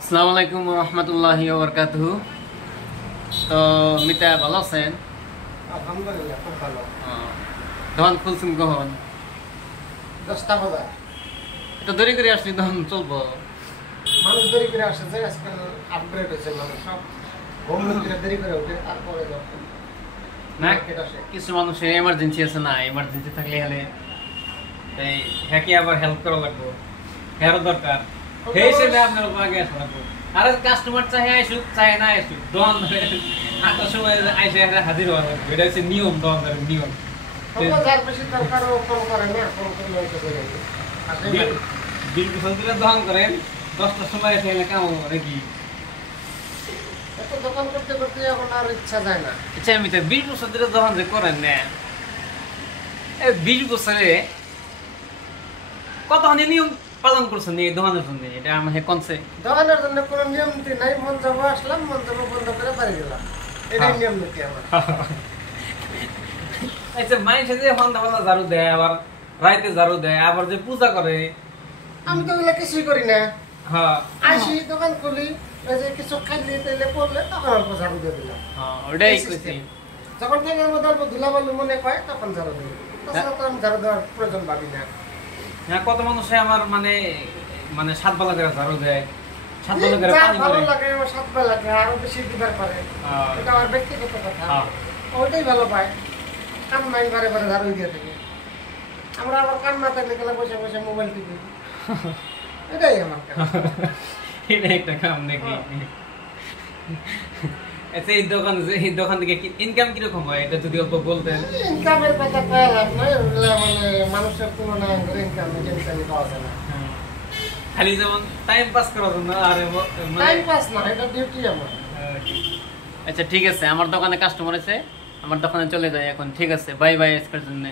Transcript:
আসসালামু আলাইকুম রহমতুল্লাহি ওয়া বারাকাতুহু। তো মিতা ভালো আছেন? আলহামদুলিল্লাহ খুব ভালো। দোকান খুলছেন কখন? 10টা বাজে। এত দেরি করে আসলে দোকান চলবো? মানুষ দেরি করে আসে যে আজকাল আপগ্রেড হয়েছে, মানুষ সব ঘুম থেকে দেরি করে উঠে তারপরে যখন না মার্কেট আসে। কিছু মানুষের এমার্জেন্সি আছে না, এমার্জেন্সি থাকলে হলে এই হ্যাকে আবার হেল্প করা লাগবে, হেরও দরকার সেই হিসেবে আপনার আগে আসা লাগবে। আর কাস্টমার চাই আসুক চাই না আসুক দোকান 8টার সময় আইসে হাজির হওয়া লাগবে, এটা হচ্ছে নিয়ম, দোকানদারের নিয়ম। তবুও যার বেশি দরকার ও কম করে না, কম করলে হয়তো করে না। আসলে বিল বছর দিলে দোকান করেন 10টার সময় এসে এলে কাম করে কি? এত দোকান করতে করতে এখন আর ইচ্ছা যায় না। আচ্ছা আমি তো 20 বছর ধরে দোকান যে করেন না, এই 20 বছরে কতখানি নিয়ম পালন করছেন এই দোকানের জন্য? এটা আমার কনসেপ্ট। দোকানের জন্য কোনো নিয়ম নীতি নাই, মন যাবো আসলাম, মন যাবো বন্ধ করে বাড়ি গেলাম, এটাই নিয়ম নীতি আমার। আচ্ছা মানুষে যে সন্ধ্যাবেলা ঝাড়ু দেয়, আবার রাইতে ঝাড়ু দেয়, আবার যে পূজা করে, আমি তো ওগুলো কিছুই করি না। হ্যাঁ আসি দোকান খুলি, ওই যে কিছু খাইলে তেলে পড়লে তখন অল্প ঝাড়ু দিয়ে দিলাম। ওটাই এই কইছি। system। যখন থেকে মধ্যে অল্প ধুলাবালু মনে হয় তখন ঝাড়ু দিই, তাছাড়া তো আমি ঝাড়ু দেওয়ার প্রয়োজন ভাবি না। হ্যাঁ কত মানুষে আমার মানে মানে 7 বেলা করে ঝাড়ু দেয়, 7 বেলা করে যার পানি ভালো মারে। লাগে ও 7 বেলা লাগে, আরো বেশি দিবার পারে, এটা আমার ব্যক্তিগত কথা। ওইটাই ভালো পায়, কাম নাই বারে বারে ঝাড়ু দিয়ে থাকে। আমরা আবার কাম না থাকলে গেলে বসে বসে মোবাইল টিপি, এটাই আমার কাজ। এটা একটা কাম নাকি? আচ্ছা এই দোকান থেকে ইনকাম কিরকম হয় এটা যদি অল্প বলতেন। ইনকামের কথা কয়া লাভ নাই, ওগুলা মানে মানুষের তুলনায় ইনকাম পাওয়া যায় না। খালি যেমন টাইম পাস করার জন্য আর টাইম পাস না, এটা ডিউটি আমার। আচ্ছা ঠিক আছে, আমার দোকানে কাস্টমার আছে, আমার দোকানে চলে যায় এখন। ঠিক আছে, বাই বাই আজকের জন্য।